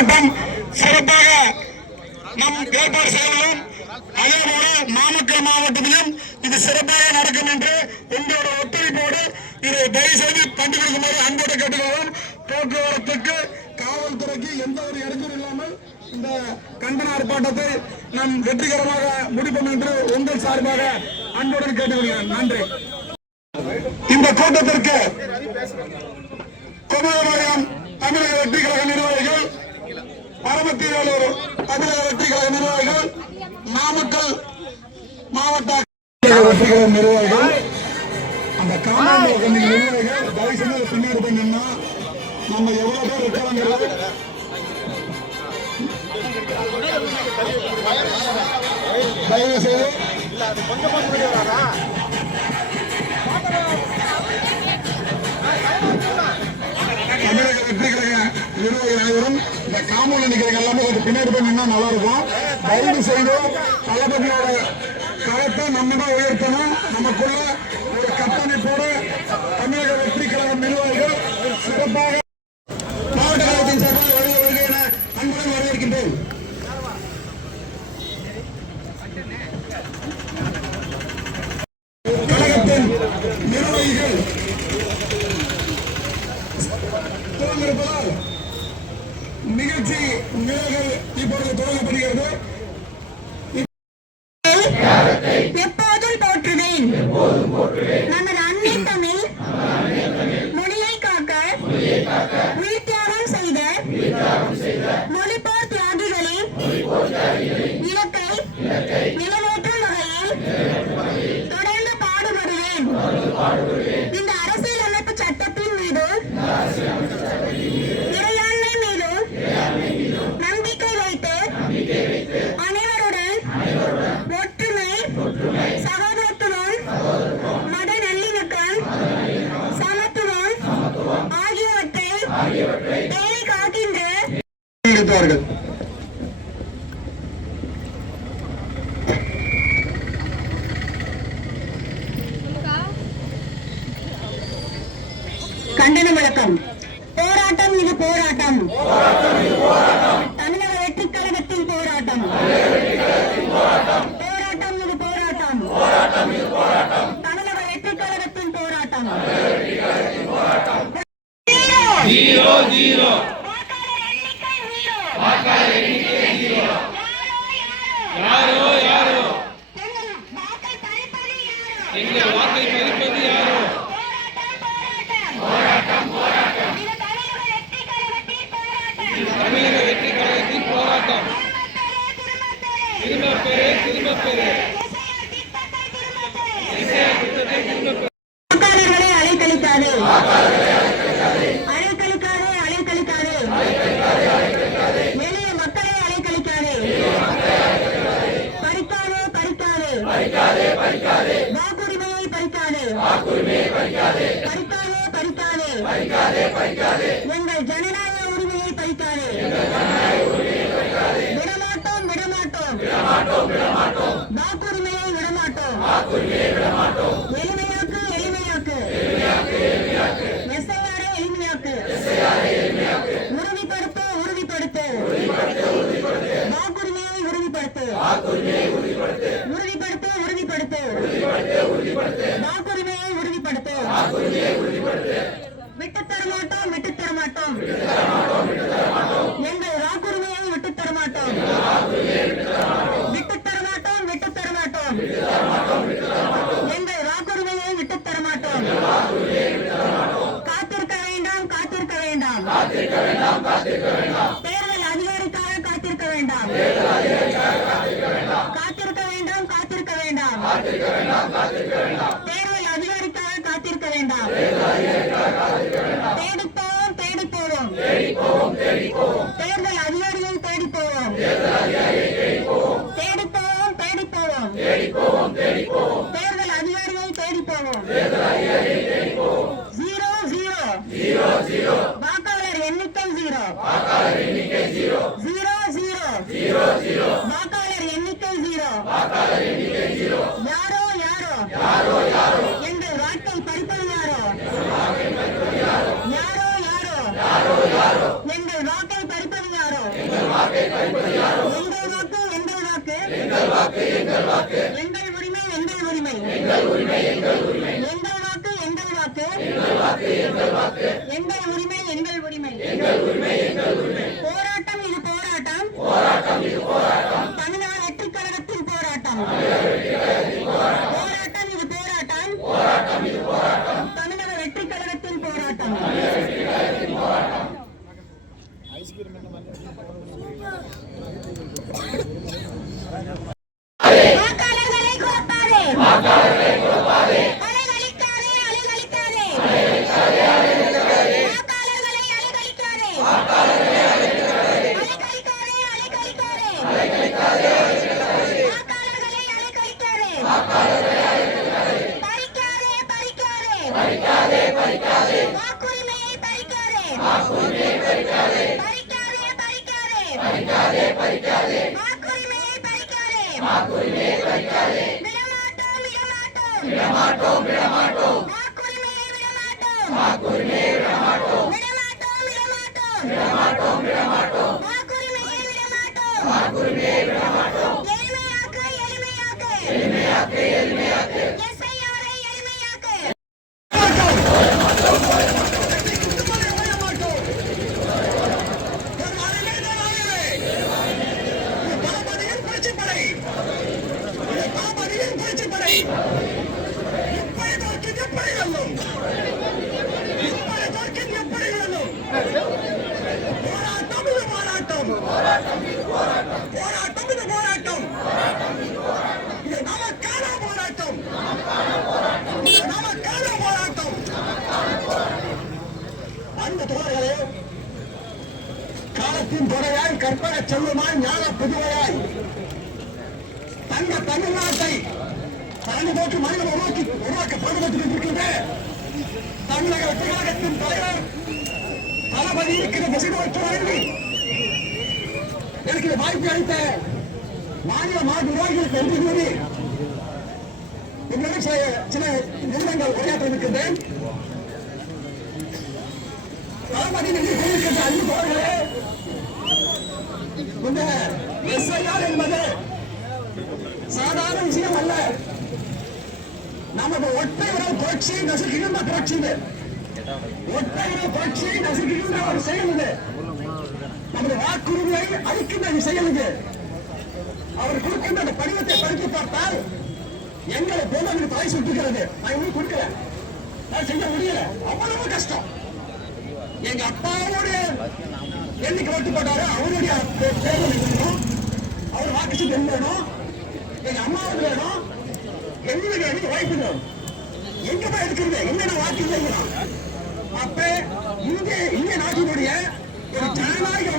மாவட்டம் சிறப்பாக நம் ஏற்பாடு செய்யலாம். அதேபோல நாமக்கல் மாவட்டத்திலும் இது சிறப்பாக நடக்கும் என்று உங்களோட ஒத்துழைப்போடு இதை தயவு செய்து கண்டு கொடுக்குமாறு அன்போடு கேட்டுக்கொள்வோம். போக்குவரத்துக்கு காவல்துறைக்கு எந்த ஒரு இடைஞ்சலும் இல்லாமல் இந்த கண்டன ஆர்ப்பாட்டத்தை நாம் வெற்றிகரமாக முடிப்போம் என்று உங்கள் சார்பாக அன்புடன் கேட்டுக்கொள்கிறேன். நன்றி. இந்த கூட்டத்திற்கு குமரபாளையம் தமிழக வெற்றி கழக நிர்வாகிகள், பரமத்திவேலூர் தமிழக வெற்றி கழக நிர்வாகிகள், நாமக்கல் மாவட்ட வெற்றி கழக நிர்வாகிகள், அந்த காமாண்ட நிர்வாகிகள் தயவு செய்து பின்னாடி போய் நின்னா நம்ம எவ்வளவு பேர் இருக்கிறாங்க தயவு செய்து தமிழக வெற்றி கழக நிர்வாகிகள் அனைவரும் இந்த காமூல நிகழ்ச்சிகள் எல்லாமே கொஞ்சம் பின்னாடி போய் நின்னா நல்லா இருக்கும். தயவு செய்து தளபதியோட களத்தை நம்ம தான் உயர்த்தணும். நமக்குள்ள ஒரு கட்டமைப்போடு தமிழக வெற்றி கழக நிர்வாகிகள் சிறப்பாக மாவட்ட கழகத்தின் சார்பாக வருகை என அன்புடன் வரவேற்கின்றேன். கழகத்தின் நிர்வாகிகள் துவங்கிருப்பதால் நிகழ்ச்சி நிலைகள் இப்பொழுது தொடங்கப்படுகிறது. எப்போதும் போற்றுவேன் நமது அன்னை தமிழ் மொழியை காக்க உயிர் தியாகம் செய்த மொழிப்போர் தியாகிகளின் இலக்கை நிறைவேற்றும் வகையில் தொடர்ந்து பாடுபடுவேன். இந்த அரசியல் அமைப்பு சட்டத்தின் மீது இறையாண்மை மீது நம்பிக்கை வைத்து அனைவருடன் ஒற்றுமை, சகோதரத்துவம், மத நல்லிணக்கம், சமத்துவம் ஆகியவற்றை பேணி காக்கின்ற கண்டன வழக்கம். போராட்டம் இது போராட்டம். தமிழக வெற்றி கழகத்தின் போராட்டம். போராட்டம் இது போராட்டம். தமிழக வெற்றி கழகத்தின் போராட்டம். வாக்காளர்களை அலைக்கழிக்காதே, அலைக்கழிக்காதே, எளிய மக்களை அலைக்கழிக்காதே, பறிக்காதே, வாக்குரிமையை பறிக்காதே, எங்கள் ஜனநாயக உரிமையை பறிக்காதே. விடமாட்டோம். வாக்குரிமையை விடமாட்டோம். எளிமையாக்கு. எஸ்ஐஆரை எளிமையாக்கு. உறுதிப்படுத்து. வாக்குரிமையை உறுதிப்படுத்து. வாக்குரிமையை உறுதிப்படுத்து. விட்டுத்தரமாட்டோம். எங்கள் வாக்குரிமையை விட்டுத்தரமாட்டோம். எங்கள் வாக்குரிமையை விட்டுத்தரமாட்டோம். காத்திருக்க வேண்டாம். தேர்தல் அதிகாரிக்காக காத்திருக்க வேண்டாம். தேர்தல் அதிகாரிக்காக காத்திருக்க வேண்டாம். தேடி போவோம். தேர்தல் அதிகாரியை தேடி போவோம். தேர்தல் அதிகாரியை தேடி போவோம். 0 வாக்காளர் எண்ணிக்கை 0. வாக்காளர் எண்ணிக்கை 0. யாரோ எங்கள் வாழ்க்கை பறிப்பது யாரோ. எங்கள் வாக்கை பறிப்பது யாரோ. எங்கள் வாக்கு எங்கள் உரிமை எங்கள் உரிமை போராட்டம் இது போராட்டம் தமிழ்நாடு வெற்றிக் கழகத்தின் போராட்டம் போராட்டம் இது போராட்டம் தமிழக வெற்றிக் கழகத்தின் போராட்டம் வாக்காளர்களை குழப்பாதே அலைகழிக்காதே வாக்காளர்களை அலைகழிக்காதே வாக்காளர்களை அலைகழிக்காதே பறிக்காதே வாக்குரிமையை பறிக்காதே வாக்குரிமையை பறிக்காதே விடமாட்டோம் வாக்குரிமையை விடமாட்டோம் வாக்குரிமையை விடமாட்டோம் எளிமையாக்கு எஸ்ஐஆரை எளிமையாக்கு காலத்தின் துறையாய் கற்பக செல்வமாய் ஞான புதுவையாய் தங்க தமிழ்நாட்டை தனி போட்டு மனிதன் உருவாக்க பாடுபட்டு தமிழக வெற்றிக் கழகத்தின் தலைவர் தளபதி இருக்கிற திசைவற்று எனக்கு வாய்ப்பு அளித்த மாநில நிர்வாகிகளுக்கு நன்றி கூறி உங்களிடம் சில நிமிடங்கள் உரையாற்ற இருக்கின்றேன். தளபதி என்று கூறியிருக்கின்ற அன்பு தோழர்களே, இந்த எஸ்ஐஆர் என்பது சாதாரண விஷயம் அல்ல. நமது ஒற்றை விரல் புரட்சியை நசுக்குகின்ற புரட்சி இது. ஒற்றை விரல் புரட்சியை நசுக்குகின்ற ஒரு செயல் இது. நமது வாக்குரிமையை அளிக்கின்ற செயல் இது. அவர் கொடுக்கின்ற அந்த படிவத்தை படித்து பார்த்தால் எங்களை போல தலை சுட்டுகிறது. நான் இன்னும் கொடுக்கல, நான் செய்ய முடியல, அவ்வளவு கஷ்டம். எங்க அப்பாவுடைய எண்ணிக்கை ஓட்டு போட்டாரு, அவருடைய தேர்தல் வேணும், அவர் வாக்குச்சீட்டு வேணும், எங்க அம்மாவுக்கு வேணும், எங்களுக்கு எனக்கு வாய்ப்பு வேணும். எங்க போய் எடுக்கிறது? என்னென்ன வாக்கு இல்லைங்களா? அப்ப இந்திய நாட்டினுடைய ஒரு ஜனநாயக